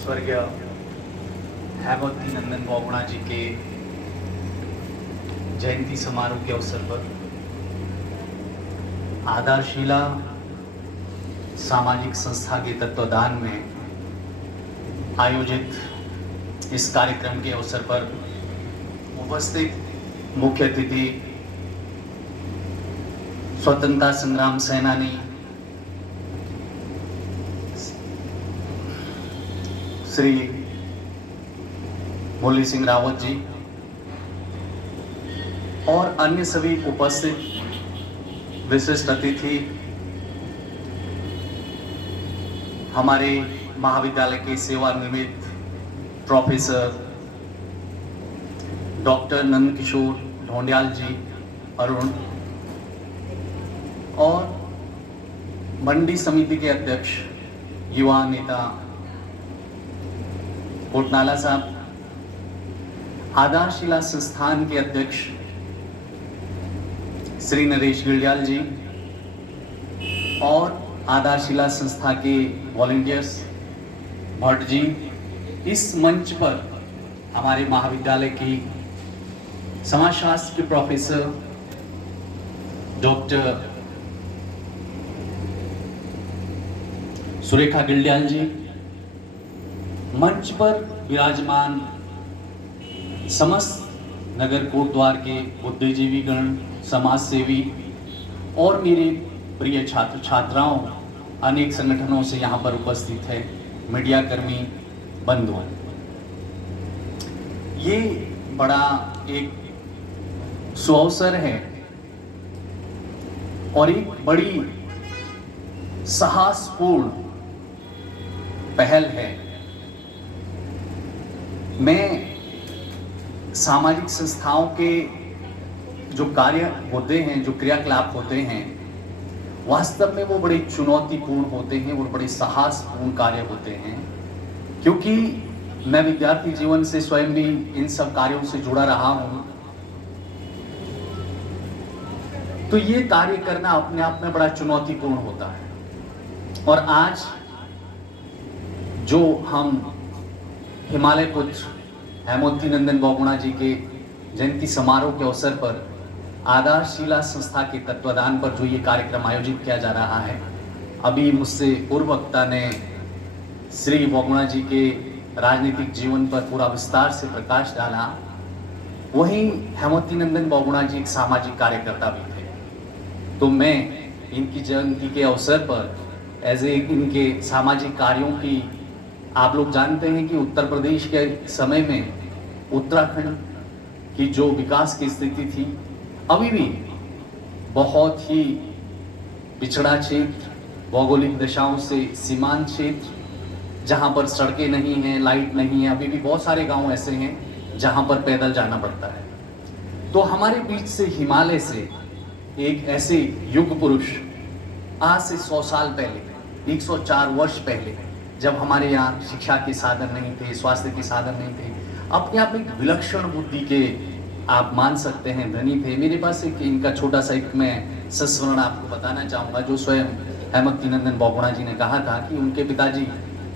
स्वर्गीय हेमवती नंदन बहुगुणा जी के जयंती समारोह के अवसर पर आधारशिला सामाजिक संस्था के तत्वाधान में आयोजित इस कार्यक्रम के अवसर पर उपस्थित मुख्य अतिथि स्वतंत्रता संग्राम सेनानी श्री मुरली सिंह रावत जी और अन्य सभी उपस्थित विशिष्ट अतिथि, हमारे महाविद्यालय के सेवानिवृत्त प्रोफेसर डॉक्टर नंद किशोर ढोंडियाल जी अरुण और मंडी समिति के अध्यक्ष युवा नेता कोटनाला साहब, आधारशिला संस्थान के अध्यक्ष श्री नरेश गिरडियाल जी और आधारशिला संस्था के वॉलंटियर्स भट्ट जी, इस मंच पर हमारे महाविद्यालय की समाजशास्त्र के प्रोफेसर डॉक्टर सुरेखा गिरडियाल जी, मंच पर विराजमान समस्त नगर कोटद्वार के बुद्धिजीवी गण, समाज सेवी और मेरे प्रिय छात्र छात्राओं, अनेक संगठनों से यहाँ पर उपस्थित है, मीडिया कर्मी बंधु, ये बड़ा एक सुअवसर है और एक बड़ी साहसपूर्ण पहल है। मैं सामाजिक संस्थाओं के जो कार्य होते हैं, जो क्रियाकलाप होते हैं, वास्तव में वो बड़े चुनौतीपूर्ण होते हैं और बड़े साहसपूर्ण कार्य होते हैं, क्योंकि मैं विद्यार्थी जीवन से स्वयं भी इन सब कार्यों से जुड़ा रहा हूं। तो ये कार्य करना अपने आप में बड़ा चुनौतीपूर्ण होता है। और आज जो हम हिमालय पुत्र हेमवती नंदन बहुगुणा जी के जयंती समारोह के अवसर पर आधारशिला संस्था के तत्वाधान पर जो ये कार्यक्रम आयोजित किया जा रहा है, अभी मुझसे पूर्व वक्ता ने श्री बहुगुणा जी के राजनीतिक जीवन पर पूरा विस्तार से प्रकाश डाला। वहीं हेमवती नंदन बहुगुणा जी एक सामाजिक कार्यकर्ता भी थे। तो मैं इनकी जयंती के अवसर पर इनके सामाजिक कार्यों की, आप लोग जानते हैं कि उत्तर प्रदेश के समय में उत्तराखंड की जो विकास की स्थिति थी, अभी भी बहुत ही पिछड़ा क्षेत्र, भौगोलिक दशाओं से सीमांत क्षेत्र, जहां पर सड़कें नहीं हैं, लाइट नहीं है, अभी भी बहुत सारे गांव ऐसे हैं जहां पर पैदल जाना पड़ता है। तो हमारे बीच से हिमालय से एक ऐसे युग पुरुष आज से 100 साल पहले, 104 वर्ष पहले, जब हमारे यहाँ शिक्षा के साधन नहीं थे, स्वास्थ्य के साधन नहीं थे, अपने आप में विलक्षण बुद्धि के आप मान सकते हैं धनी थे। मेरे पास एक इनका छोटा सा एक मैं संस्मरण आपको बताना चाहूँगा, जो स्वयं हेमवती नंदन बहुगुणा जी ने कहा था कि उनके पिताजी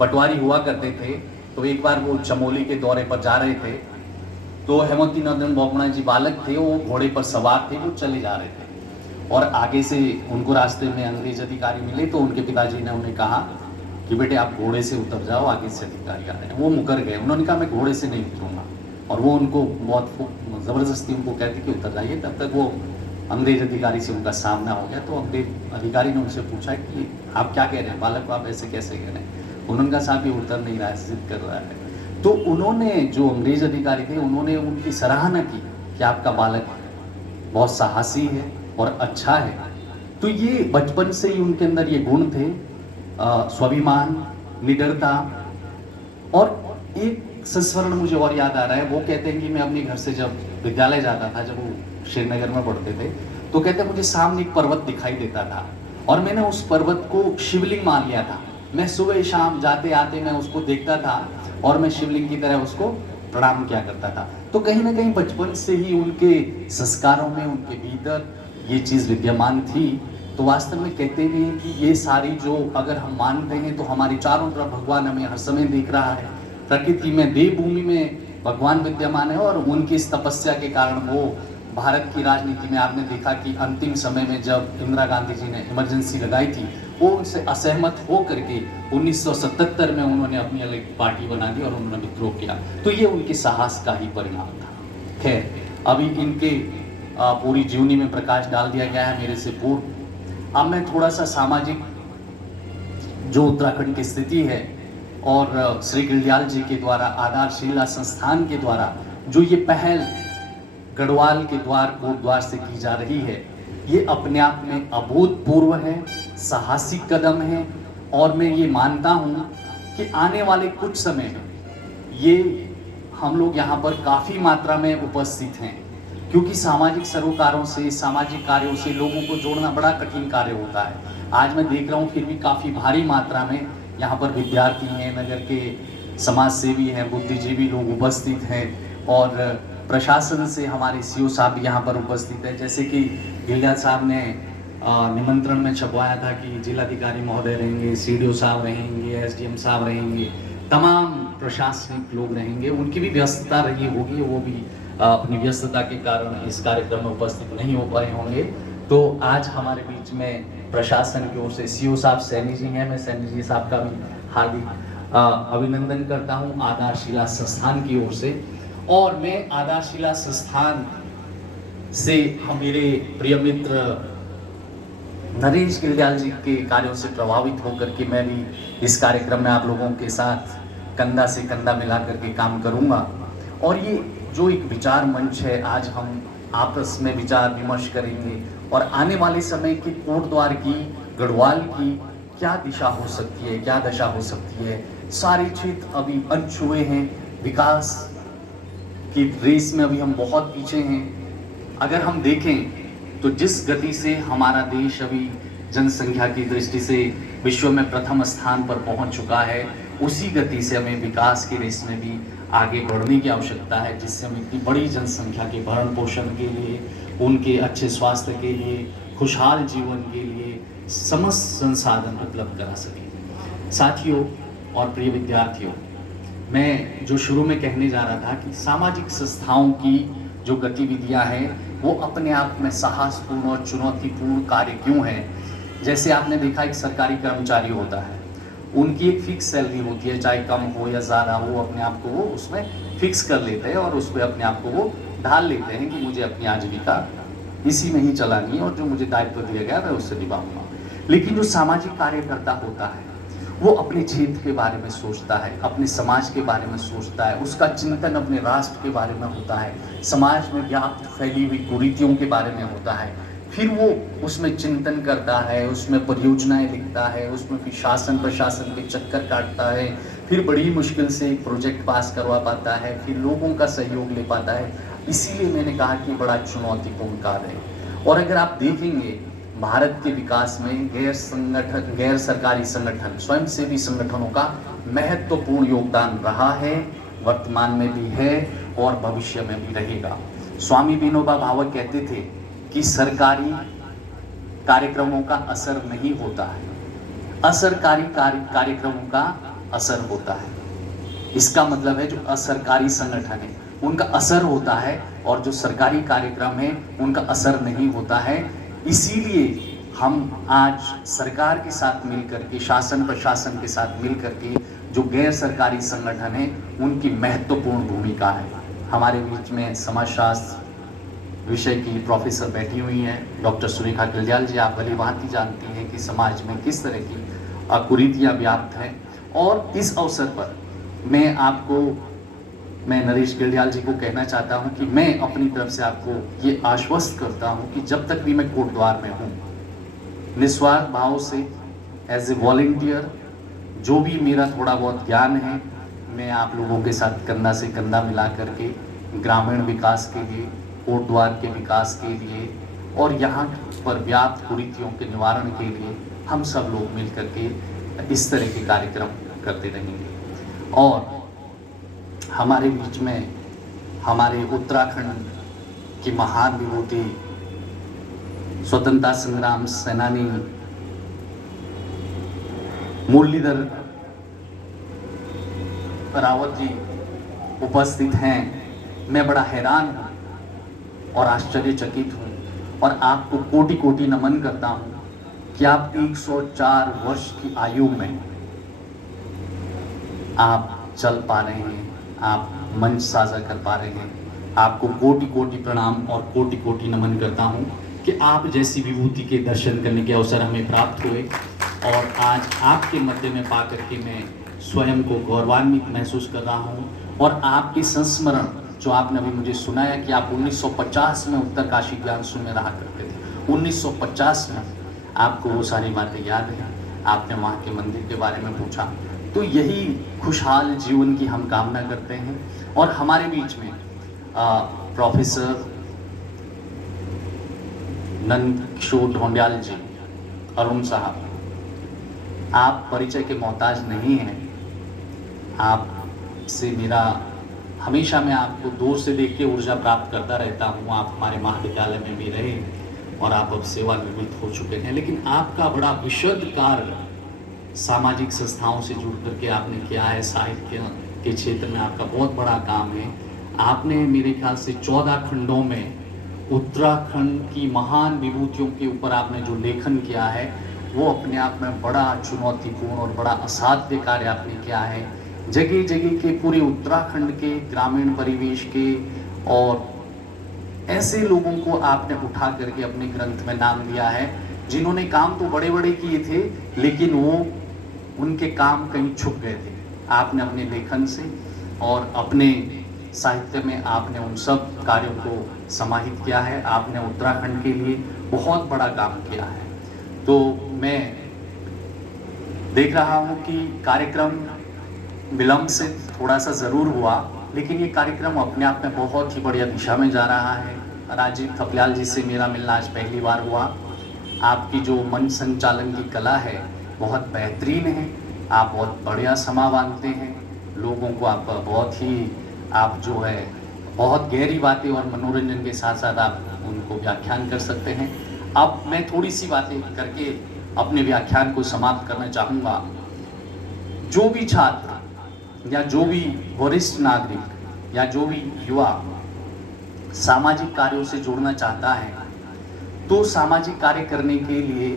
पटवारी हुआ करते थे। तो एक बार वो चमोली के दौरे पर जा रहे थे, तो हेमवती नंदन बहुगुणा जी बालक थे, वो घोड़े पर सवार थे, वो चले जा रहे थे और आगे से उनको रास्ते में अंग्रेज अधिकारी मिले। तो उनके पिताजी ने उन्हें कहा कि बेटे आप घोड़े से उतर जाओ, आगे से अधिकारी आ रहे हैं। वो मुकर गए, उन्होंने कहा मैं घोड़े से नहीं उतरूंगा, और वो उनको बहुत ज़बरदस्ती उनको कहते कि उतर जाइए। तब तक वो अंग्रेज अधिकारी से उनका सामना हो गया। तो अंग्रेज अधिकारी ने उनसे पूछा कि आप क्या कह रहे हैं, बालक को आप ऐसे कैसे कह रहे हैं? उन्होंने कहा साहब ये उतर नहीं रहा है, जिद कर रहा है। तो उन्होंने, जो अंग्रेज अधिकारी थे, उन्होंने उनकी सराहना की कि आपका बालक बहुत साहसी है और अच्छा है। तो ये बचपन से ही उनके अंदर ये गुण थे, स्वाभिमान, निडरता। और एक संस्मरण मुझे और याद आ रहा है, वो कहते हैं कि मैं अपने घर से जब विद्यालय जाता था, जब वो श्रीनगर में पढ़ते थे, तो कहते हैं मुझे सामने एक पर्वत दिखाई देता था और मैंने उस पर्वत को शिवलिंग मान लिया था। मैं सुबह शाम जाते आते मैं उसको देखता था और मैं शिवलिंग की तरह उसको प्रणाम किया करता था। तो कहीं ना कहीं बचपन से ही उनके संस्कारों में, उनके भीतर ये चीज़ विद्यमान थी तो वास्तव में कहते भी हैं कि ये सारी जो अगर हम मानते हैं तो हमारी चारों तरफ भगवान हमें हर समय देख रहा है। प्रकृति में, देवभूमि में भगवान विद्यमान है और उनकी इस तपस्या के कारण वो भारत की राजनीति में आपने देखा कि अंतिम समय में जब इंदिरा गांधी जी ने इमरजेंसी लगाई थी, वो उनसे असहमत हो करके 1977 में उन्होंने अपनी अलग पार्टी बना दी और उन्होंने विद्रोह किया। तो ये उनके साहस का ही परिणाम था। खैर, अभी इनके पूरी जीवनी में प्रकाश डाल दिया गया है मेरे से पूर्व। अब मैं थोड़ा सा सामाजिक जो उत्तराखंड की स्थिति है और श्री गिलडियाल जी के द्वारा आधारशिला संस्थान के द्वारा जो ये पहल गढ़वाल के द्वार कोटद्वार से की जा रही है, ये अपने आप में अभूतपूर्व है, साहसिक कदम है। और मैं ये मानता हूँ कि आने वाले कुछ समय में ये हम लोग यहाँ पर काफ़ी मात्रा में उपस्थित हैं, क्योंकि सामाजिक सरोकारों से, सामाजिक कार्यों से लोगों को जोड़ना बड़ा कठिन कार्य होता है। आज मैं देख रहा हूँ फिर भी काफ़ी भारी मात्रा में यहाँ पर विद्यार्थी हैं, नगर के समाज सेवी हैं, बुद्धिजीवी लोग उपस्थित हैं और प्रशासन से हमारे सीओ साहब भी यहाँ पर उपस्थित है। जैसे कि गिलडियाल साहब ने निमंत्रण में छपवाया था कि जिलाधिकारी महोदय रहेंगे, सीडीओ साहब रहेंगे, एसडीएम साहब रहेंगे, तमाम प्रशासनिक लोग रहेंगे। उनकी भी व्यस्तता रही होगी, वो भी अपनी व्यस्तता के कारण इस कार्यक्रम में उपस्थित नहीं हो पाए होंगे। तो आज हमारे बीच में प्रशासन की ओर से सीओ साहब सैनी जी हैं, मैं सैनी जी साहब का भी हार्दिक अभिनंदन करता हूं आधारशिला संस्थान की ओर से। और मैं आधारशिला संस्थान से मेरे प्रिय मित्र नरेश गिलडियाल जी के कार्यों से प्रभावित होकर के मैं भी इस कार्यक्रम में आप लोगों के साथ कंधा से कंधा मिला करके काम करूंगा। और ये जो एक विचार मंच है, आज हम आपस में विचार विमर्श करेंगे और आने वाले समय के कोटद्वार की, गढ़वाल की क्या दिशा हो सकती है, क्या दशा हो सकती है। सारे क्षेत्र अभी अनछुए हैं, विकास की रेस में अभी हम बहुत पीछे हैं। अगर हम देखें तो जिस गति से हमारा देश अभी जनसंख्या की दृष्टि से विश्व में प्रथम स्थान पर पहुंच चुका है, उसी गति से हमें विकास की रेस में भी आगे बढ़ने की आवश्यकता है, जिससे हम इतनी बड़ी जनसंख्या के भरण पोषण के लिए, उनके अच्छे स्वास्थ्य के लिए, खुशहाल जीवन के लिए समस्त संसाधन उपलब्ध करा सकें। साथियों और प्रिय विद्यार्थियों, मैं जो शुरू में कहने जा रहा था कि सामाजिक संस्थाओं की जो गतिविधियां हैं वो अपने आप में साहसपूर्ण और चुनौतीपूर्ण कार्य क्यों है। जैसे आपने देखा एक सरकारी कर्मचारी होता है, उनकी एक फिक्स सैलरी होती है, चाहे कम हो या ज़्यादा हो, अपने आप को वो उसमें फिक्स कर लेते हैं और उस पर अपने आप को वो ढाल लेते हैं कि मुझे अपनी आजीविका इसी में ही चलानी है और जो मुझे दायित्व दिया गया मैं उससे निभाऊंगा। लेकिन जो सामाजिक कार्यकर्ता होता है वो अपने क्षेत्र के बारे में सोचता है, अपने समाज के बारे में सोचता है, उसका चिंतन अपने राष्ट्र के बारे में होता है, समाज में व्याप्त फैली हुई कुरीतियों के बारे में होता है। फिर वो उसमें चिंतन करता है, उसमें परियोजनाएं लिखता है, उसमें फिर शासन प्रशासन के चक्कर काटता है, फिर बड़ी मुश्किल से एक प्रोजेक्ट पास करवा पाता है, फिर लोगों का सहयोग ले पाता है। इसीलिए मैंने कहा कि बड़ा चुनौतीपूर्ण कार्य है। और अगर आप देखेंगे भारत के विकास में गैर सरकारी संगठन, स्वयंसेवी संगठनों का महत्वपूर्ण योगदान रहा है, वर्तमान में भी है और भविष्य में भी रहेगा। स्वामी विनोबा भावे कहते थे कि सरकारी कार्यक्रमों का असर नहीं होता है, असरकारी कार्यक्रमों का असर होता है। इसका मतलब है जो असरकारी संगठन है उनका असर होता है और जो सरकारी कार्यक्रम है उनका असर नहीं होता है। इसीलिए हम आज सरकार के साथ मिलकर के, शासन प्रशासन के साथ मिलकर के जो गैर सरकारी संगठन है उनकी महत्वपूर्ण भूमिका है। हमारे बीच में समाजशास्त्र विषय की प्रोफेसर बैठी हुई हैं, डॉक्टर सुरेखा गिलडियाल जी। आप भली भांति जानती हैं कि समाज में किस तरह की कुरीतियाँ व्याप्त हैं। और इस अवसर पर मैं नरेश गिलडियाल जी को कहना चाहता हूं कि मैं अपनी तरफ से आपको ये आश्वस्त करता हूं कि जब तक भी मैं कोटद्वार में हूं, निस्वार्थ भाव से एज ए वॉलंटियर जो भी मेरा थोड़ा बहुत ज्ञान है मैं आप लोगों के साथ कंधा से कंधा मिला करके ग्रामीण विकास के लिए, कोटद्वार के विकास के लिए और यहाँ पर व्याप्त कुरीतियों के निवारण के लिए हम सब लोग मिल करके इस तरह के कार्यक्रम करते रहेंगे। और हमारे बीच में हमारे उत्तराखंड की महान विभूति स्वतंत्रता संग्राम सेनानी मुरलीधर रावत जी उपस्थित हैं। मैं बड़ा हैरान हूँ और आश्चर्यचकित हूँ और आपको कोटि कोटि नमन करता हूँ कि आप 104 वर्ष की आयु में आप चल पा रहे हैं, आप मंच साझा कर पा रहे हैं। आपको कोटि कोटि प्रणाम और कोटि कोटि नमन करता हूँ कि आप जैसी विभूति के दर्शन करने के अवसर हमें प्राप्त हुए और आज आपके मध्य में पा करके मैं स्वयं को गौरवान्वित महसूस कर रहा हूँ। और आपके संस्मरण जो आपने अभी मुझे सुनाया कि आप 1950 में उत्तरकाशी ज्ञानसू में रहा करते थे, 1950 में आपको वो सारी बातें याद हैं। आपने वहाँ के मंदिर के बारे में पूछा, तो यही खुशहाल जीवन की हम कामना करते हैं। और हमारे बीच में प्रोफेसर नंदकिशोर ढोंडियाल जी, अरुण साहब, आप परिचय के मोहताज नहीं हैं। आपसे मेरा हमेशा मैं आपको दूर से देख के ऊर्जा प्राप्त करता रहता हूँ। आप हमारे महाविद्यालय में भी रहे और आप अब सेवानिवृत्त हो चुके हैं, लेकिन आपका बड़ा विशद कार्य सामाजिक संस्थाओं से जुड़ करके आपने किया है। साहित्य के क्षेत्र में आपका बहुत बड़ा काम है। आपने मेरे ख्याल से 14 खंडों में उत्तराखंड की महान विभूतियों के ऊपर आपने जो लेखन किया है वो अपने आप में बड़ा चुनौतीपूर्ण और बड़ा असाध्य कार्य आपने किया है। जगह जगह के पूरे उत्तराखंड के ग्रामीण परिवेश के और ऐसे लोगों को आपने उठा करके अपने ग्रंथ में नाम दिया है जिन्होंने काम तो बड़े बड़े किए थे लेकिन वो उनके काम कहीं छुप गए थे। आपने अपने लेखन से और अपने साहित्य में आपने उन सब कार्यों को समाहित किया है। आपने उत्तराखंड के लिए बहुत बड़ा काम किया है। तो मैं देख रहा हूँ कि कार्यक्रम विलंब से थोड़ा सा ज़रूर हुआ, लेकिन ये कार्यक्रम अपने आप में बहुत ही बढ़िया दिशा में जा रहा है। राजीव थपलियाल जी से मेरा मिलना आज पहली बार हुआ। आपकी जो मंच संचालन की कला है बहुत बेहतरीन है। आप बहुत बढ़िया समा बांधते हैं, लोगों को आप बहुत ही आप जो है बहुत गहरी बातें और मनोरंजन के साथ साथ आप उनको व्याख्यान कर सकते हैं। अब मैं थोड़ी सी बातें करके अपने व्याख्यान को समाप्त करना चाहूँगा। जो भी छात्र या जो भी वरिष्ठ नागरिक या जो भी युवा सामाजिक कार्यों से जुड़ना चाहता है तो सामाजिक कार्य करने के लिए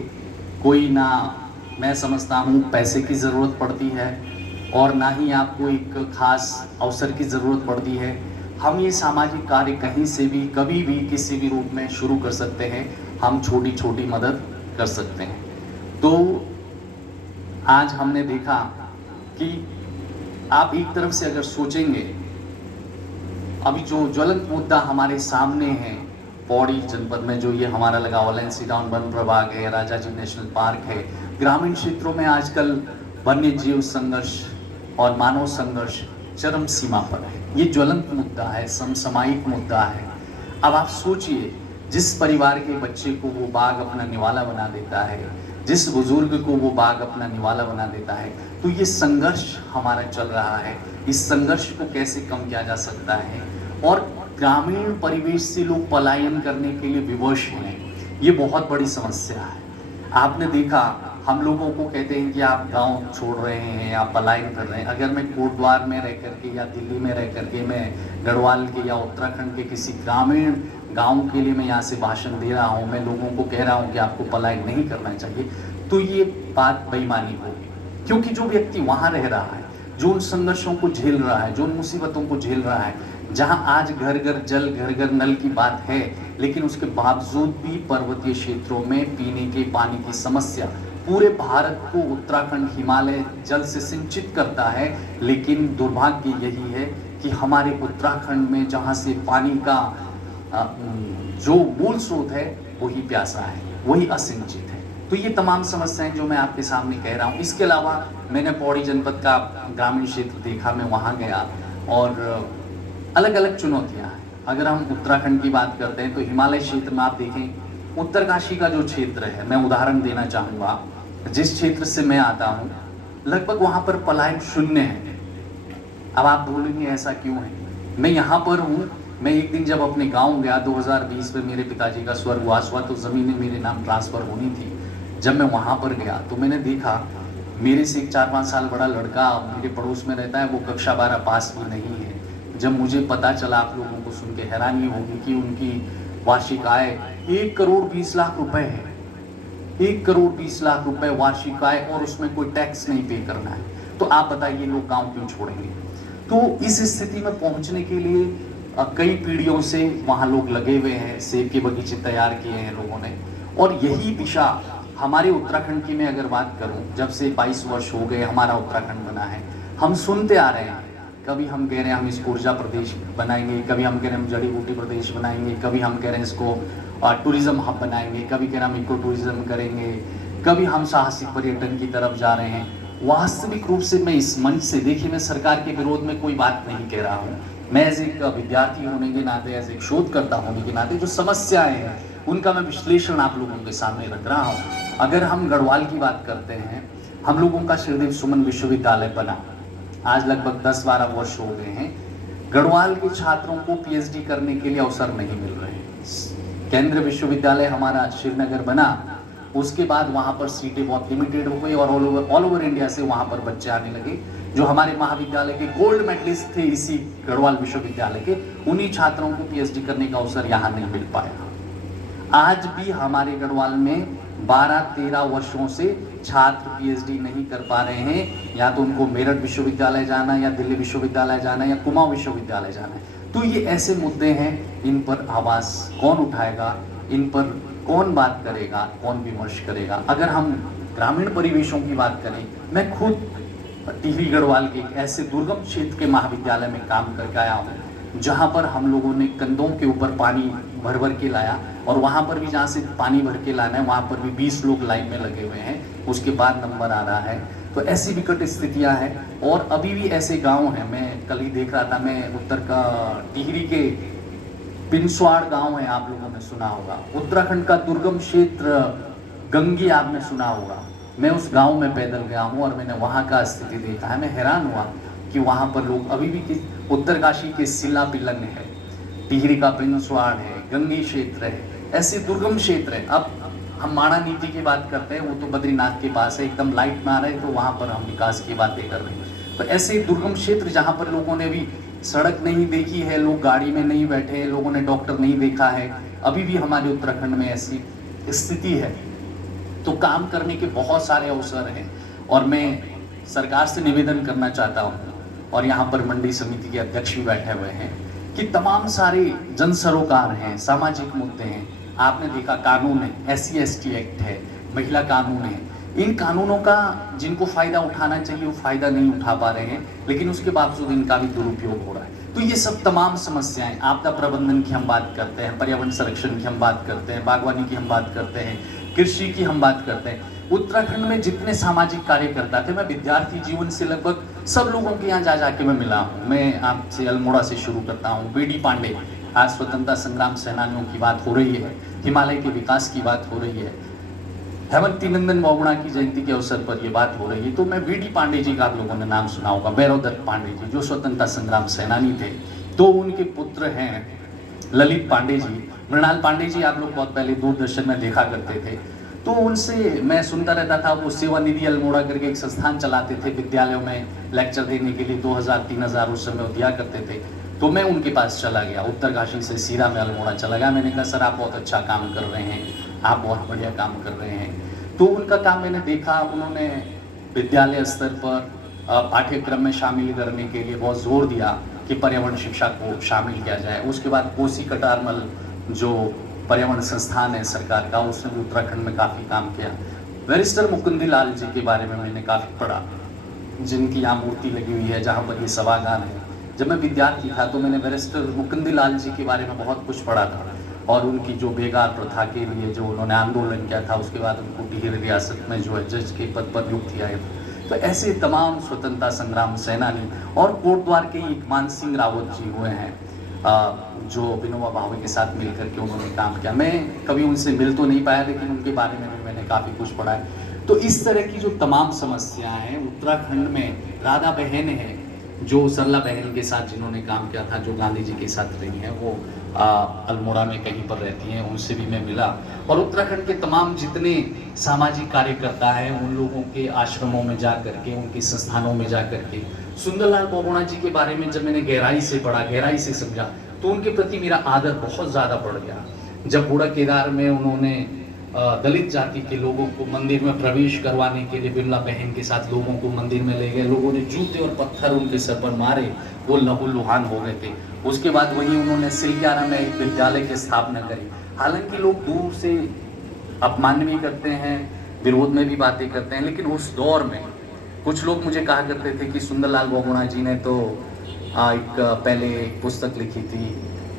कोई ना मैं समझता हूँ पैसे की ज़रूरत पड़ती है और ना ही आपको एक खास अवसर की ज़रूरत पड़ती है। हम ये सामाजिक कार्य कहीं से भी कभी भी किसी भी रूप में शुरू कर सकते हैं। हम छोटी छोटी मदद कर सकते हैं। तो आज हमने देखा कि आप एक तरफ से अगर सोचेंगे, अभी जो ज्वलंत मुद्दा हमारे सामने है पौड़ी जनपद में जो ये हमारा लगा ऑलेंसी डाउन वन प्रभाग है, राजा जी नेशनल पार्क है, ग्रामीण क्षेत्रों में आजकल वन्य जीव संघर्ष और मानव संघर्ष चरम सीमा पर है। ये ज्वलंत मुद्दा है, समसामयिक मुद्दा है। अब आप सोचिए, जिस परिवार के बच्चे को वो बाघ अपना निवाला बना देता है, जिस बुजुर्ग को वो बाघ अपना निवाला बना देता है, तो ये संघर्ष हमारा चल रहा है। इस संघर्ष को कैसे कम किया जा सकता है? और ग्रामीण परिवेश से लोग पलायन करने के लिए विवश हैं, ये बहुत बड़ी समस्या है। आपने देखा, हम लोगों को कहते हैं कि आप गांव छोड़ रहे हैं, आप पलायन कर रहे हैं। अगर मैं कोटद्वार में रह करके या दिल्ली में रह करके मैं गढ़वाल के या उत्तराखंड के किसी ग्रामीण गांव के लिए मैं यहाँ से भाषण दे रहा हूँ, मैं लोगों को कह रहा हूँ कि आपको पलायन नहीं करना चाहिए, तो ये बात बेईमानी होगी। क्योंकि जो व्यक्ति वहाँ रह रहा है, जो उन संघर्षों को झेल रहा है, जो उन मुसीबतों को झेल रहा है, जहाँ आज घर घर जल घर घर नल की बात है, लेकिन उसके बावजूद भी पर्वतीय क्षेत्रों में पीने के पानी की समस्या, पूरे भारत को उत्तराखंड हिमालय जल से सिंचित करता है, लेकिन दुर्भाग्य यही है कि हमारे उत्तराखंड में जहाँ से पानी का जो मूल स्रोत है वही प्यासा है, वही असिंचित है। तो ये तमाम समस्याएं जो मैं आपके सामने कह रहा हूँ। इसके अलावा मैंने पौड़ी जनपद का ग्रामीण क्षेत्र देखा, मैं वहाँ गया और अलग अलग चुनौतियाँ हैं। अगर हम उत्तराखंड की बात करते हैं तो हिमालय क्षेत्र में आप देखें, उत्तरकाशी का जो क्षेत्र है, मैं उदाहरण देना चाहूँगा, जिस क्षेत्र से मैं आता हूँ, लगभग वहाँ पर पलायन शून्य है। अब आप बोलेंगे ऐसा क्यों है? मैं यहाँ पर हूँ मैं एक दिन जब अपने गांव गया 2020 में, मेरे पिताजी का स्वर्गवास हुआ, तो ज़मीनें मेरे नाम ट्रांसफ़र होनी थी। जब मैं वहाँ पर गया तो मैंने देखा मेरे से एक 4-5 साल बड़ा लड़का मेरे पड़ोस में रहता है, वो कक्षा 12 पास भी नहीं है। जब मुझे पता चला, आप लोगों को सुन के हैरानी होगी कि उनकी वार्षिक आय 1,20,00,000 रुपए है। 1,20,00,000 रुपए वार्षिक आय, और उसमें कोई टैक्स नहीं पे करना है। तो आप बताइए लोग गांव क्यों छोड़ेंगे? तो इस स्थिति में पहुंचने के लिए कई पीढ़ियों से वहाँ लोग लगे हुए हैं, सेब के बगीचे तैयार किए हैं लोगों ने। और यही दिशा हमारे उत्तराखंड की मैं अगर बात करूं, जब से 22 वर्ष हो गए हमारा उत्तराखंड बना है, हम सुनते आ रहे हैं। कभी हम कह रहे हैं हम इसको ऊर्जा प्रदेश बनाएंगे, कभी हम कह रहे हैं हम जड़ी बूटी प्रदेश बनाएंगे, कभी हम कह रहे हैं इसको टूरिज्म हब बनाएंगे, कभी कह रहे हैं हम इको टूरिज्म करेंगे, कभी हम साहसिक पर्यटन की तरफ जा रहे हैं। वास्तविक रूप से मैं इस मंच से, देखिए मैं सरकार के विरोध में कोई बात नहीं कह रहा हूँ। मैं एज एक विद्यार्थी होने के नाते, एज एक शोधकर्ता होने के नाते, जो समस्याएं हैं उनका मैं विश्लेषण आप लोगों के सामने रख रहा हूँ। अगर हम गढ़वाल की बात करते हैं, हम लोगों का श्रीदेव सुमन विश्वविद्यालय बना, आज लगभग 10-12 वर्ष हो गए हैं। गढ़वाल के छात्रों को पीएचडी करने के लिए अवसर नहीं मिल रहे हैं। केंद्रीय विश्वविद्यालय हमारा श्रीनगर बना, उसके बाद वहाँ पर सीटें बहुत लिमिटेड हो गई और ऑल ओवर इंडिया से वहाँ पर बच्चे आने लगे। जो हमारे महाविद्यालय के गोल्ड मेडलिस्ट थे इसी गढ़वाल विश्वविद्यालय के, उन्हीं छात्रों को पीएचडी करने का अवसर यहाँ नहीं मिल पाया। आज भी हमारे गढ़वाल में 12-13 वर्षों से छात्र पीएचडी नहीं कर पा रहे हैं। या तो उनको मेरठ विश्वविद्यालय जाना, या दिल्ली विश्वविद्यालय जाना, या कुमाऊं विश्वविद्यालय जाना है। तो ये ऐसे मुद्दे हैं, इन पर आवाज़ कौन उठाएगा, इन पर कौन बात करेगा, कौन विमर्श करेगा? अगर हम ग्रामीण परिवेशों की बात करें, मैं खुद टिहरी गढ़वाल के एक ऐसे दुर्गम क्षेत्र के महाविद्यालय में काम करके आया हूँ, जहाँ पर हम लोगों ने कंधों के ऊपर पानी भर भर के लाया, और वहाँ पर भी जहाँ से पानी भर के लाना है वहाँ पर भी 20 लोग लाइन में लगे हुए हैं, उसके बाद नंबर आ रहा है। तो ऐसी विकट स्थितियाँ हैं, और अभी भी ऐसे गांव हैं। मैं कल ही देख रहा था, मैं उत्तर का टिहरी के पिनसवाड़ गांव है, आप लोगों ने सुना होगा। उत्तराखंड का दुर्गम क्षेत्र गंगी आपने सुना होगा। मैं उस गांव में पैदल गया हूँ और मैंने वहाँ का स्थिति देखा है। मैं हैरान हुआ कि वहाँ पर लोग अभी भी, उत्तरकाशी के सिला पिलंग है, टिहरी का पिनसवाड़ है, गंगी क्षेत्र है, ऐसे दुर्गम क्षेत्र है। अब हम माणा नीति की बात करते हैं, वो तो बद्रीनाथ के पास है, एकदम लाइट में आ रहे हैं, तो वहाँ पर हम विकास की बातें कर रहे हैं। तो ऐसे दुर्गम क्षेत्र जहाँ पर लोगों ने भी सड़क नहीं देखी है, लोग गाड़ी में नहीं बैठे, लोगों ने डॉक्टर नहीं देखा है, अभी भी हमारे उत्तराखंड में ऐसी स्थिति है। तो काम करने के बहुत सारे अवसर हैं, और मैं सरकार से निवेदन करना चाहता हूँ, और यहाँ पर मंडी समिति के अध्यक्ष भी बैठे हुए हैं, कि तमाम सारे जन सरोकार हैं, सामाजिक मुद्दे हैं। आपने देखा कानून है, SC/ST एक्ट है, महिला कानून है, इन कानूनों का जिनको फ़ायदा उठाना चाहिए वो फ़ायदा नहीं उठा पा रहे हैं, लेकिन उसके बावजूद इनका भी दुरुपयोग हो रहा है। तो ये सब तमाम समस्याएं, आपदा प्रबंधन की हम बात करते हैं, पर्यावरण संरक्षण की हम बात करते हैं, बागवानी की हम बात करते हैं, कृषि की हम बात करते हैं। उत्तराखंड में जितने सामाजिक कार्यकर्ता थे, मैं विद्यार्थी जीवन से लगभग सब लोगों के यहाँ जा जाके मैं मिला हूँ। मैं आपसे अल्मोड़ा से शुरू करता हूँ। BD पांडे, आज स्वतंत्रता संग्राम सेनानियों की बात हो रही है, हिमालय के विकास की बात हो रही है, हेमंती नंदन बहुगुणा की जयंती के अवसर पर ये बात हो रही है। तो मैं BD पांडे जी का आप लोगों ने नाम सुना होगा, भैरवदत्त पांडे जी, जो स्वतंत्रता संग्राम सेनानी थे। तो उनके पुत्र हैं ललित पांडे जी। मृणाल पांडे जी आप लोग बहुत पहले दूरदर्शन में देखा करते थे, तो उनसे मैं सुनता रहता था। वो सेवा निधि अल्मोड़ा करके एक संस्थान चलाते थे, विद्यालयों में लेक्चर देने के लिए 2000-3000 उस समय दिया करते थे। तो मैं उनके पास चला गया, उत्तरकाशी से सीरा में अल्मोड़ा चला गया। मैंने कहा सर आप बहुत अच्छा काम कर रहे हैं, आप बहुत बढ़िया काम कर रहे हैं। तो उनका काम मैंने देखा, उन्होंने विद्यालय स्तर पर पाठ्यक्रम में शामिल करने के लिए बहुत जोर दिया कि पर्यावरण शिक्षा को शामिल किया जाए। उसके बाद कोसी कटारमल जो पर्यावरण संस्थान है सरकार का, उसने भी उत्तराखंड में काफ़ी काम किया। बैरिस्टर मुकुंदी लाल जी के बारे में मैंने काफ़ी पढ़ा, जिनकी यहाँ मूर्ति लगी हुई है, जहाँ पर ये सभागार है। जब मैं विद्यार्थी था तो मैंने बैरिस्टर मुकुंदी लाल जी के बारे में बहुत कुछ पढ़ा था, और उनकी जो बेगार प्रथा के लिए जो उन्होंने आंदोलन किया था, उसके बाद उनको टिहरी रियासत में जो है जज के पद पर नियुक्त किया गया। तो ऐसे तमाम स्वतंत्रता संग्राम सेनानी, और कोटद्वार के एक मान सिंह रावत जी हुए हैं, जो विनोबा भावे के साथ मिलकर के उन्होंने काम किया। मैं कभी उनसे मिल तो नहीं पाया, लेकिन उनके बारे में भी मैंने काफ़ी कुछ पढ़ा है। तो इस तरह की जो तमाम समस्याएं हैं उत्तराखंड में, राधा बहन है, जो सरला बहन के साथ जिन्होंने काम किया था, जो गांधी जी के साथ रही हैं, वो अल्मोड़ा में कहीं पर रहती हैं, उनसे भी मैं मिला। और उत्तराखंड के तमाम जितने सामाजिक कार्यकर्ता हैं, उन लोगों के आश्रमों में जा करके, उनके संस्थानों में जा करके सुंदरलाल बहुगुणा जी के बारे में जब मैंने गहराई से पढ़ा, गहराई से समझा, तो उनके प्रति मेरा आदर बहुत ज़्यादा बढ़ गया। जब बूढ़ा केदार में उन्होंने दलित जाति के लोगों को मंदिर में प्रवेश करवाने के लिए बिमला बहन के साथ लोगों को मंदिर में ले गए, लोगों ने जूते और पत्थर उनके सर पर मारे, वो लहूलुहान हो गए थे। उसके बाद वही उन्होंने सिलग्यारा में एक विद्यालय की स्थापना करी। हालांकि लोग दूर से अपमान भी करते हैं, विरोध में भी बातें करते हैं, लेकिन उस दौर में कुछ लोग मुझे कहा करते थे कि सुंदरलाल बहुगुणा जी ने तो एक पहले एक पुस्तक लिखी थी,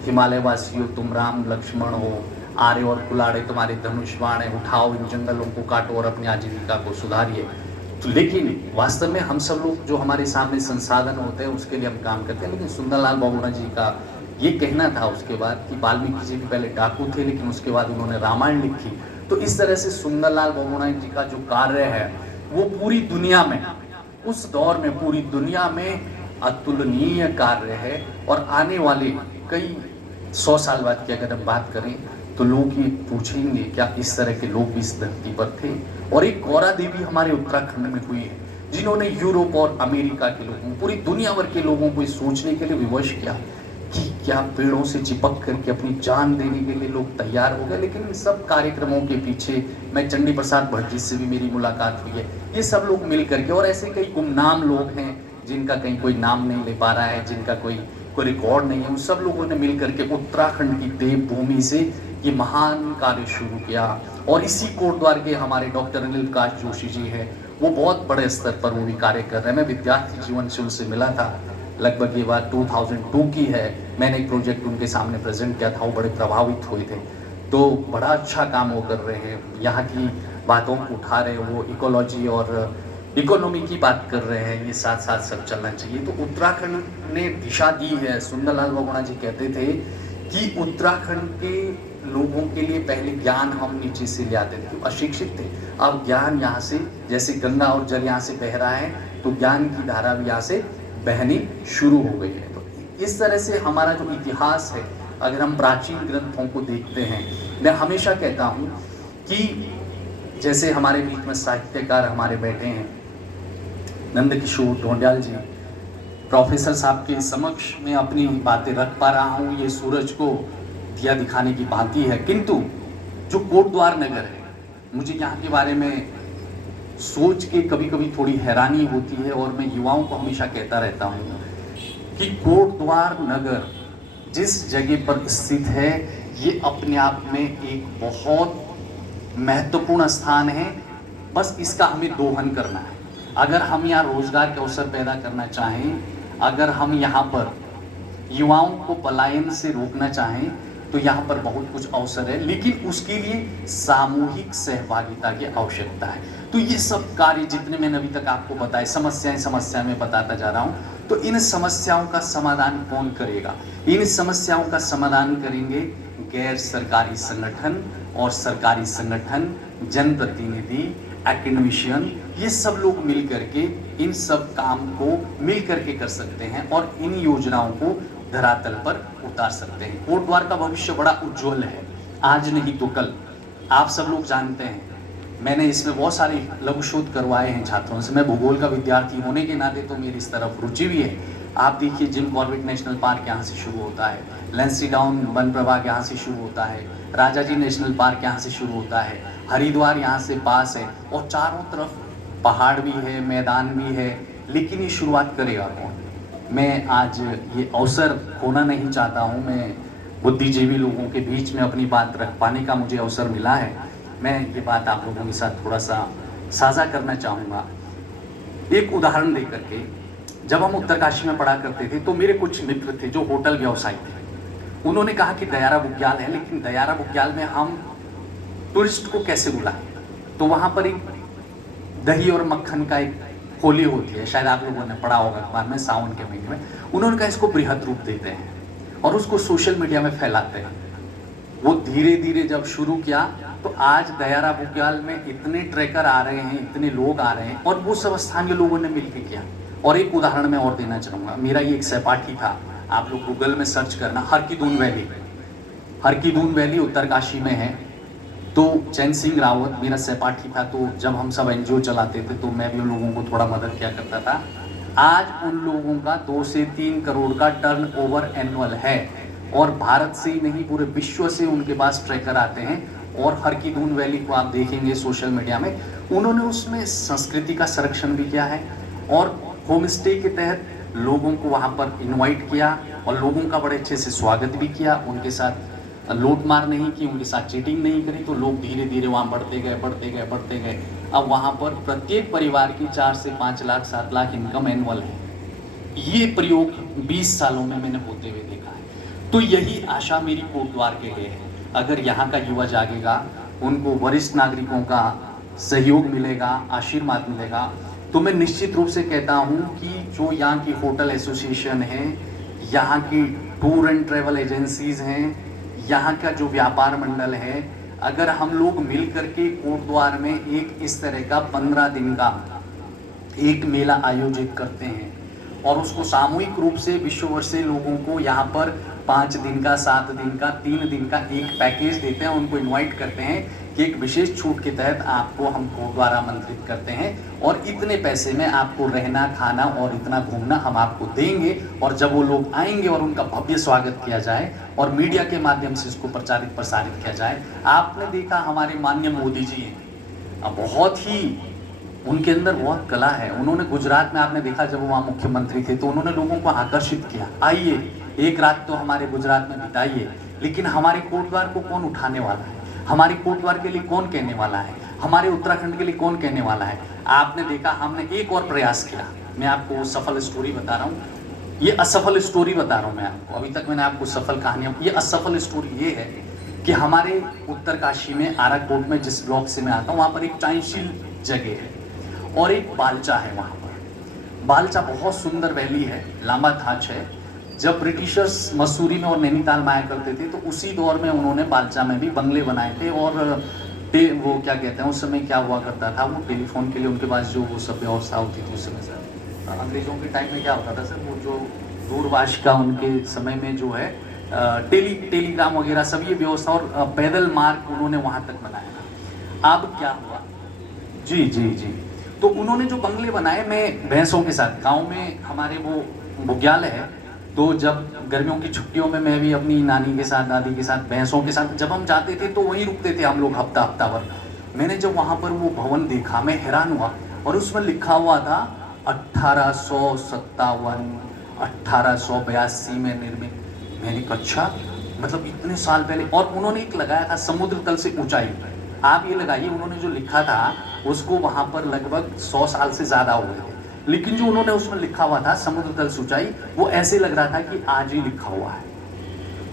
हिमालय वासियों तुम राम लक्ष्मण हो, आर्य और कुलाड़े तुम्हारे धनुष बाण है, उठाओ इन जंगलों को काटो और अपनी आजीविका को सुधारिए। तो लेकिन वास्तव में हम सब लोग जो हमारे सामने संसाधन होते हैं उसके लिए हम काम करते हैं, लेकिन सुंदरलाल बहुगुणा जी का ये कहना था उसके बाद कि वाल्मीकि जी भी पहले डाकू थे, लेकिन उसके बाद उन्होंने रामायण लिखी। तो इस तरह से सुंदरलाल बहुगुणा जी का जो कार्य है वो पूरी दुनिया में, उस दौर में पूरी दुनिया में अतुलनीय कार्य है। और आने वाले कई 100 साल बाद की अगर हम बात करें तो लोग ये पूछेंगे क्या इस तरह के लोग भी इस धरती पर थे। और एक गौरा देवी हमारे उत्तराखंड में हुई है, जिन्होंने यूरोप और अमेरिका के लोगों, पूरी दुनिया भर के लोगों को सोचने के लिए विवश किया कि क्या पेड़ों से चिपक करके अपनी जान देने के लिए लोग तैयार हो गए। लेकिन इन सब कार्यक्रमों के पीछे, मैं चंडी प्रसाद भट्ट जी से भी मेरी मुलाकात हुई है, ये सब लोग मिल करके, और ऐसे कई गुमनाम लोग हैं जिनका कहीं कोई नाम नहीं ले पा रहा है, जिनका कोई रिकॉर्ड नहीं है, उन सब लोगों ने मिल करके उत्तराखंड की देवभूमि से ये महान कार्य शुरू किया। और इसी कोटद्वार के हमारे डॉक्टर अनिल प्रकाश जोशी जी हैं, वो बहुत बड़े स्तर पर वो भी कार्य कर रहे हैं। मैं विद्यार्थी जीवन से उनसे मिला था, लगभग ये बात 2002 की है। मैंने एक प्रोजेक्ट उनके सामने प्रेजेंट किया था, वो बड़े प्रभावित हुए थे। तो बड़ा अच्छा काम वो कर रहे हैं, यहाँ की बातों को उठा रहे हैं, वो इकोलॉजी और इकोनॉमी की बात कर रहे हैं, ये साथ साथ सब चलना चाहिए। तो उत्तराखंड ने दिशा दी है। सुंदरलाल बहुगुणा जी कहते थे कि उत्तराखंड के लोगों के लिए पहले ज्ञान हम नीचे से ले आते थे, अशिक्षित थे, अब ज्ञान यहाँ से, जैसे गंगा और जल यहाँ से बह रहा है तो ज्ञान की धारा भी यहाँ से बहनी शुरू हो गई है। तो इस तरह से हमारा जो इतिहास है, अगर हम प्राचीन ग्रंथों को देखते हैं, मैं हमेशा कहता हूँ कि जैसे हमारे बीच में साहित्यकार हमारे बैठे हैं, नंदकिशोर ढोंडियाल जी, प्रोफेसर साहब के समक्ष मैं अपनी बातें रख पा रहा हूँ, ये सूरज को दिया दिखाने की भांति है। किंतु जो कोटद्वार नगर है, मुझे यहाँ के बारे में सोच के कभी कभी थोड़ी हैरानी होती है, और मैं युवाओं को हमेशा कहता रहता हूँ कि कोटद्वार नगर जिस जगह पर स्थित है, ये अपने आप में एक बहुत महत्वपूर्ण स्थान है। बस इसका हमें दोहन करना है। अगर हम यहाँ रोजगार के अवसर पैदा करना चाहें, अगर हम यहाँ पर युवाओं को पलायन से रोकना चाहें, तो यहाँ पर बहुत कुछ अवसर है, लेकिन उसके लिए सामूहिक सहभागिता की आवश्यकता है। तो ये सब कार्य जितने मैंने अभी तक आपको बताए, समस्या में बताता जा रहा हूँ। तो इन समस्याओं का समाधान कौन करेगा? इन समस्याओं का समाधान करेंगे गैर सरकारी संगठन और सरकारी संगठन, जनप्रतिनिधि, एकेडमिशियन, ये सब लोग मिल करके इन सब काम को मिल करके कर सकते हैं और इन योजनाओं को धरातल पर उतार सकते हैं। कोटद्वार का भविष्य बड़ा उज्जवल है, आज नहीं तो कल। आप सब लोग जानते हैं, मैंने इसमें बहुत सारे लघु शोध करवाए हैं छात्रों से। मैं भूगोल का विद्यार्थी होने के नाते तो मेरी इस तरफ रुचि भी है। आप देखिए, जिम कॉर्बेट नेशनल पार्क यहाँ से शुरू होता है, लेंसीडाउन वन प्रभाग यहाँ से शुरू होता है, राजाजी नेशनल पार्क यहाँ से शुरू होता है, हरिद्वार यहाँ से पास है, और चारों तरफ पहाड़ भी है, मैदान भी है। लेकिन ये शुरुआत करेगा कौन? मैं आज ये अवसर खोना नहीं चाहता हूँ। मैं बुद्धिजीवी लोगों के बीच में अपनी बात रख पाने का मुझे अवसर मिला है। मैं ये बात आप लोगों के साथ थोड़ा सा साझा करना चाहूँगा, एक उदाहरण दे करके। जब हम उत्तरकाशी में पढ़ा करते थे तो मेरे कुछ मित्र थे जो होटल व्यवसायी थे। उन्होंने कहा कि दयारा बुग्याल है, लेकिन दयारा बुग्याल में हम टूरिस्ट को कैसे बुलाएं? तो वहाँ पर एक दही और मक्खन का एक होली होती है, शायद आप लोगों ने पढ़ा होगा अखबार में, सावन के महीने में। उन्होंने कहा इसको बृहद रूप देते हैं और उसको सोशल मीडिया में फैलाते हैं। वो धीरे धीरे जब शुरू किया तो आज दयारा बुग्याल में इतने ट्रैकर आ रहे हैं, इतने लोग आ रहे हैं, और वो सब स्थानीय लोगों ने मिलकर किया। और एक उदाहरण मैं और देना चाहूँगा, मेरा ये एक सहपाठी था, आप लोग गूगल में सर्च करना, हरकीदून वैली उत्तरकाशी में है। तो चैन सिंह रावत मेरा सहपाठी था, तो जब हम सब एनजीओ चलाते थे तो मैं भी उन लोगों को थोड़ा मदद किया करता था। आज उन लोगों का 2 से 3 करोड़ का टर्नओवर एनुअल है, और भारत से ही नहीं पूरे विश्व से उनके पास ट्रैकर आते हैं। और हरकीदून वैली को आप देखेंगे सोशल मीडिया में, उन्होंने उसमें संस्कृति का संरक्षण भी किया है, और होम स्टे के तहत लोगों को वहाँ पर इनवाइट किया और लोगों का बड़े अच्छे से स्वागत भी किया, उनके साथ लूट मार नहीं की, उनके साथ चीटिंग नहीं करी। तो लोग धीरे धीरे वहाँ बढ़ते गए। अब वहाँ पर प्रत्येक परिवार की 4 से 5 लाख 7 लाख इनकम एनुअल है। ये प्रयोग 20 सालों में मैंने होते हुए देखा है। तो यही आशा मेरी कोटद्वार के लिए है, अगर यहाँ का युवा जागेगा, उनको वरिष्ठ नागरिकों का सहयोग मिलेगा, आशीर्वाद मिलेगा, तो मैं निश्चित रूप से कहता हूँ कि जो यहाँ की होटल एसोसिएशन है, यहाँ की टूर एंड ट्रैवल एजेंसीज हैं, यहाँ का जो व्यापार मंडल है, अगर हम लोग मिल करके कोटद्वार में एक इस तरह का 15 दिन का एक मेला आयोजित करते हैं और उसको सामूहिक रूप से विश्व भर से लोगों को यहाँ पर 5 दिन का, 7 दिन का, 3 दिन का एक पैकेज देते हैं, उनको इनवाइट करते हैं कि एक विशेष छूट के तहत आपको हम कोटद्वार आमंत्रित करते हैं और इतने पैसे में आपको रहना, खाना और इतना घूमना हम आपको देंगे। और जब वो लोग आएंगे और उनका भव्य स्वागत किया जाए और मीडिया के माध्यम से इसको प्रचारित प्रसारित किया जाए। आपने देखा हमारे माननीय मोदी जी हैं, बहुत ही उनके अंदर बहुत कला है। उन्होंने गुजरात में, आपने देखा जब वो वहाँ मुख्यमंत्री थे, तो उन्होंने लोगों को आकर्षित किया, आइए एक रात तो हमारे गुजरात में बिताइए। लेकिन हमारे कोटद्वार को कौन उठाने वाला है, हमारे कोटद्वार के लिए कौन कहने वाला है, हमारे उत्तराखंड के लिए कौन कहने वाला है। आपने देखा हमने एक और प्रयास किया, मैं आपको सफल स्टोरी बता रहा हूँ, ये असफल स्टोरी बता रहा हूँ मैं आपको। अभी तक मैंने आपको सफल कहानियाँ, ये असफल स्टोरी ये है कि हमारे उत्तरकाशी में आराकोट में जिस ब्लॉक से मैं आता हूँ, वहाँ पर एक चाइनशील जगह है और एक बालचा है। वहाँ पर बालचा बहुत सुंदर वैली है, लांबा थाच है। जब ब्रिटिशर्स मसूरी में और नैनीताल में आया करते थे तो उसी दौर में उन्होंने बालचा में भी बंगले बनाए थे। और वो क्या कहते हैं, उस समय क्या हुआ करता था, वो टेलीफोन के लिए उनके पास जो वो सब व्यवस्था होती थी उस समय सर, अंग्रेजों के टाइम में क्या होता था सर, वो जो दूरभाष का उनके समय में जो है टेलीग्राम वगैरह सब ये व्यवस्था, और पैदल मार्ग उन्होंने वहाँ तक बनाया। अब क्या हुआ, जी, तो उन्होंने जो बंगले बनाए, मैं भैंसों के साथ, गाँव में हमारे वो बुग्याल है, तो जब गर्मियों की छुट्टियों में मैं भी अपनी नानी के साथ, दादी के साथ, भैंसों के साथ जब हम जाते थे तो वहीं रुकते थे हम लोग हफ्ता भर। मैंने जब वहाँ पर वो भवन देखा, मैं हैरान हुआ, और उसमें लिखा हुआ था 1857 1882 में निर्मित। मैंने कहा अच्छा, मतलब इतने साल पहले। और उन्होंने एक लगाया था समुद्र तल से ऊंचाई, आप ये लगाइए, उन्होंने जो लिखा था उसको वहाँ पर लगभग 100 साल से ज़्यादा हो गए थे, लेकिन जो उन्होंने उसमें लिखा हुआ था समुद्र तल से ऊंचाई, वो ऐसे लग रहा था कि आज ही लिखा हुआ है।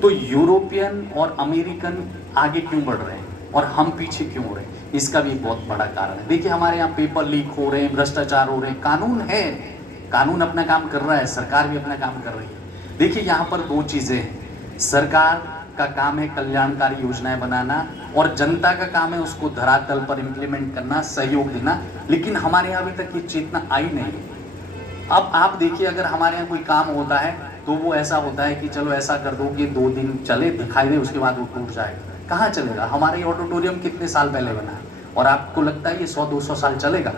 तो यूरोपियन और अमेरिकन आगे क्यों बढ़ रहे हैं और हम पीछे क्यों हो रहे हैं, इसका भी एक बहुत बड़ा कारण है। देखिए हमारे यहाँ पेपर लीक हो रहे हैं, भ्रष्टाचार हो रहे हैं, कानून है, कानून अपना काम कर रहा है, सरकार भी अपना काम कर रही है। देखिए यहाँ पर 2 चीज़ें हैं, सरकार का काम है कल्याणकारी योजनाएं बनाना, और जनता का काम है उसको धरातल पर इम्प्लीमेंट करना, सहयोग देना। लेकिन हमारे यहाँ अभी तक ये चेतना आई नहीं है। अब आप देखिए, अगर हमारे यहाँ कोई काम होता है तो वो ऐसा होता है कि चलो ऐसा कर दो कि 2 दिन चले, दिखाई दे, उसके बाद वो टूट जाएगा। कहाँ चलेगा, हमारे ऑडिटोरियम कितने साल पहले बना है और आपको लगता है ये 100-200 साल चलेगा।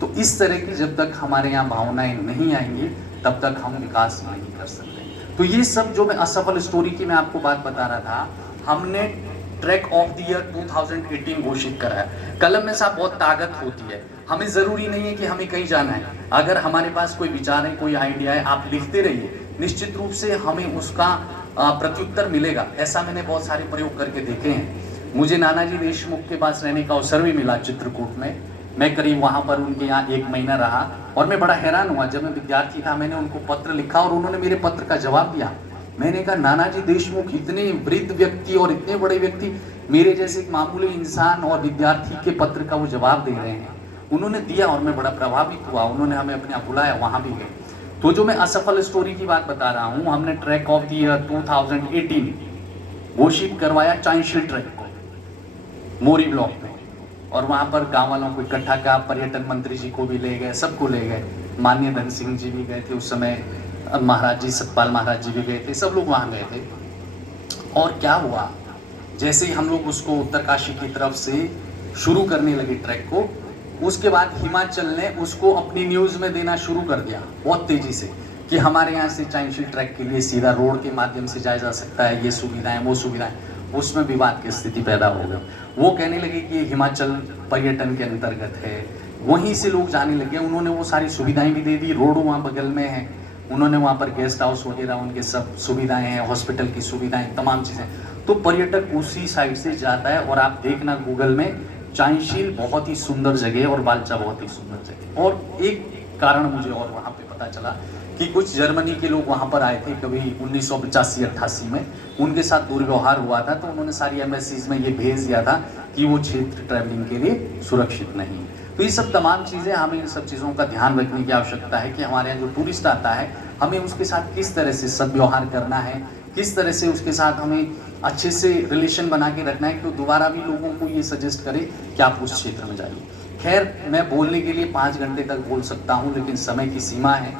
तो इस तरह की जब तक हमारे यहाँ भावनाएं नहीं आएंगी तब तक हम विकास नहीं कर सकते। तो ये सब जो मैं असफल स्टोरी की मैं आपको बात बता रहा था, हमने ट्रैक ऑफ द ईयर 2018 घोषित करा है। कलम में साहब बहुत ताकत होती है, हमें ज़रूरी नहीं है कि हमें कहीं जाना है। अगर हमारे पास कोई विचार है, कोई आइडिया है, आप लिखते रहिए, निश्चित रूप से हमें उसका प्रत्युत्तर मिलेगा। ऐसा मैंने बहुत सारे प्रयोग करके देखे हैं। मुझे नानाजी देशमुख के पास रहने का अवसर भी मिला चित्रकूट में। मैं करीब वहाँ पर उनके यहाँ 1 महीना रहा और मैं बड़ा हैरान हुआ। जब मैं विद्यार्थी था मैंने उनको पत्र लिखा और उन्होंने मेरे पत्र का जवाब दिया। मैंने कहा नानाजी देशमुख इतने वृद्ध व्यक्ति और इतने बड़े व्यक्ति मेरे जैसे एक मामूली इंसान और विद्यार्थी के पत्र का वो जवाब दे रहे हैं। उन्होंने दिया और मैं बड़ा प्रभावित हुआ। उन्होंने हमें अपने यहाँ बुलाया, वहाँ भी गए। तो जो मैं असफल स्टोरी की बात बता रहा हूँ, हमने ट्रैक ऑफ द ईयर 2018 घोषित करवाया चाइनशील ट्रैक को मोरी ब्लॉक में, और वहाँ पर गाँव वालों को इकट्ठा किया, पर्यटन मंत्री जी को भी ले गए, सबको ले गए। माननीय धन सिंह जी भी गए थे उस समय, महाराज जी, सतपाल महाराज जी भी गए थे, सब लोग वहाँ गए थे। और क्या हुआ, जैसे ही हम लोग उसको उत्तरकाशी की तरफ से शुरू करने लगे ट्रैक को, उसके बाद हिमाचल ने उसको अपनी न्यूज़ में देना शुरू कर दिया बहुत तेज़ी से कि हमारे यहाँ से चाइनशिल ट्रैक के लिए सीधा रोड के माध्यम से जाया जा सकता है, ये सुविधाएं वो सुविधाएं। उसमें विवाद की स्थिति पैदा हो गई। वो कहने लगे कि हिमाचल पर्यटन के अंतर्गत है, वहीं से लोग जाने लगे। उन्होंने वो सारी सुविधाएं भी दे दी, रोड वहाँ बगल में है, उन्होंने वहाँ पर गेस्ट हाउस वगैरह, उनके सब सुविधाएं हैं, हॉस्पिटल की सुविधाएं, तमाम चीज़ें। तो पर्यटक उसी साइड से जाता है। और आप देखना गूगल में, चाइनशिल बहुत ही सुंदर जगह और बालचा बहुत ही सुंदर जगह। और एक कारण मुझे और वहाँ पे पता चला कि कुछ जर्मनी के लोग वहाँ पर आए थे कभी 1985-88 में, उनके साथ दुर्व्यवहार हुआ था, तो उन्होंने सारी एम्बेसीज में ये भेज दिया था कि वो क्षेत्र ट्रैवलिंग के लिए सुरक्षित नहीं। तो ये सब तमाम चीज़ें, हमें इन सब चीज़ों का ध्यान रखने की आवश्यकता है कि हमारे यहाँ जो टूरिस्ट आता है, हमें उसके साथ किस तरह से सद्व्यवहार करना है, किस तरह से उसके साथ हमें अच्छे से रिलेशन बना के रखना है कि दोबारा भी लोगों को ये सजेस्ट करे कि आप उस क्षेत्र में जाइए। खैर, मैं बोलने के लिए 5 घंटे तक बोल सकता हूँ, लेकिन समय की सीमा है।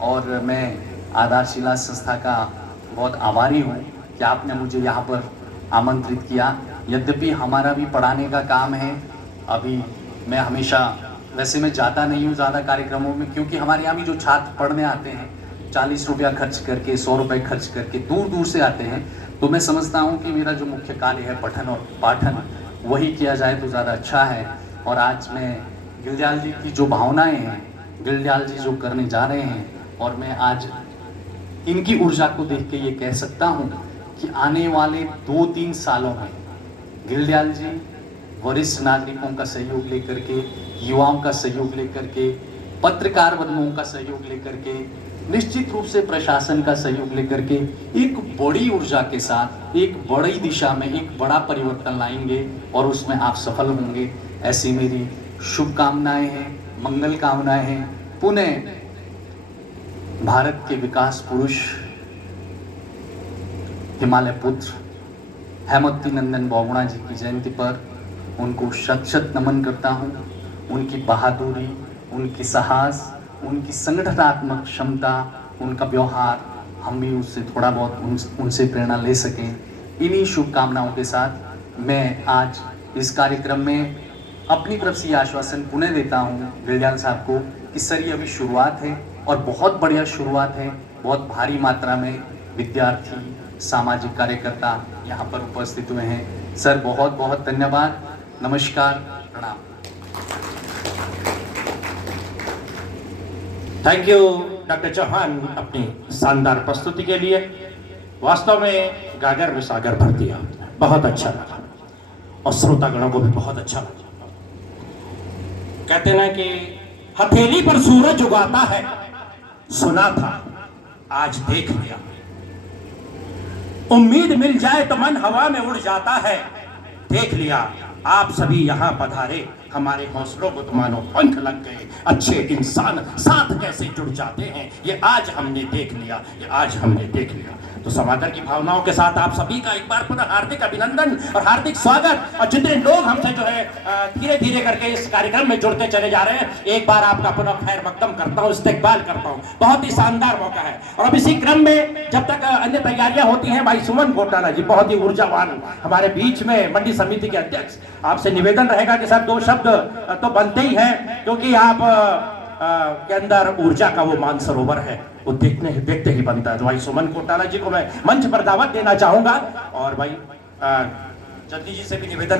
और मैं आधारशिला संस्था का बहुत आभारी हूँ कि आपने मुझे यहाँ पर आमंत्रित किया। यद्यपि हमारा भी पढ़ाने का काम है, अभी मैं हमेशा, वैसे मैं जाता नहीं हूँ ज़्यादा कार्यक्रमों में, क्योंकि हमारे यहाँ भी जो छात्र पढ़ने आते हैं 40 रुपया खर्च करके, 100 रुपये खर्च करके दूर दूर से आते हैं, तो मैं समझता हूँ कि मेरा जो मुख्य कार्य है पठन और पाठन, वही किया जाए तो ज़्यादा अच्छा है। और आज मैं गिलदयाल जी की जो भावनाएं हैं, गिलदयाल जी जो करने जा रहे हैं, और मैं आज इनकी ऊर्जा को देख के ये कह सकता हूँ कि आने वाले 2-3 सालों में गिलदयाल जी वरिष्ठ नागरिकों का सहयोग लेकर के, युवाओं का सहयोग लेकर के, पत्रकार बंधुओं का सहयोग लेकर के, निश्चित रूप से प्रशासन का सहयोग लेकर के एक बड़ी ऊर्जा के साथ एक बड़ी दिशा में एक बड़ा परिवर्तन लाएंगे और उसमें आप सफल होंगे, ऐसी मेरी शुभकामनाएं हैं, मंगल कामनाएं हैं। पुनः भारत के विकास पुरुष, हिमालय पुत्र हेमवती नंदन बहुगुणा जी की जयंती पर उनको शत शत नमन करता हूँ। उनकी बहादुरी, उनकी साहस, उनकी संगठनात्मक क्षमता, उनका व्यवहार, हम भी उससे थोड़ा बहुत उनसे प्रेरणा ले सकें। इन्हीं शुभकामनाओं के साथ मैं आज इस कार्यक्रम में अपनी तरफ से आश्वासन पुनः देता हूँ गिलदयाल साहब को कि सर, ये अभी शुरुआत है और बहुत बढ़िया शुरुआत है। बहुत भारी मात्रा में विद्यार्थी, सामाजिक कार्यकर्ता यहाँ पर उपस्थित हुए हैं। सर, बहुत बहुत धन्यवाद, नमस्कार, प्रणाम। थैंक यू डॉक्टर चौहान अपनी शानदार प्रस्तुति के लिए। वास्तव में गागर में सागर भर दिया, बहुत अच्छा लगा और श्रोतागणों को भी बहुत अच्छा लगा। कहते ना कि हथेली पर सूरज उगाता है, सुना था आज देख लिया। उम्मीद मिल जाए तो मन हवा में उड़ जाता है, देख लिया। आप सभी यहाँ पधारे, हमारे हौसलों को तो मानो पंख लग गए। अच्छे इंसान साथ कैसे जुड़ जाते हैं, ये आज हमने देख लिया, ये आज हमने देख लिया। तो समादर की भावनाओं के साथ आप सभी का एक बार पुनः हार्दिक अभिनंदन और हार्दिक स्वागत। और जितने लोग हमसे जो है धीरे धीरे करके इस कार्यक्रम में जुड़ते चले जा रहे हैं, एक बार आपका पुनः खैर मकदम करता हूँ, इस्तकबाल करता हूँ। बहुत ही शानदार मौका है। और अब इसी क्रम में जब तक अन्य तैयारियां होती हैं, भाई सुमन घोटाला जी बहुत ही ऊर्जावान हमारे बीच में, मंडी समिति के अध्यक्ष, आपसे निवेदन रहेगा कि सर 2 शब्द तो बनते ही हैं, क्योंकि आप के अंदर ऊर्जा का वो मानसरोवर है, वो देखते ही बनता है। तो भाई सुमन घोटाला जी को मैं मंच पर दावत देना चाहूंगा। और भाई जल्दी जी से भी निवेदन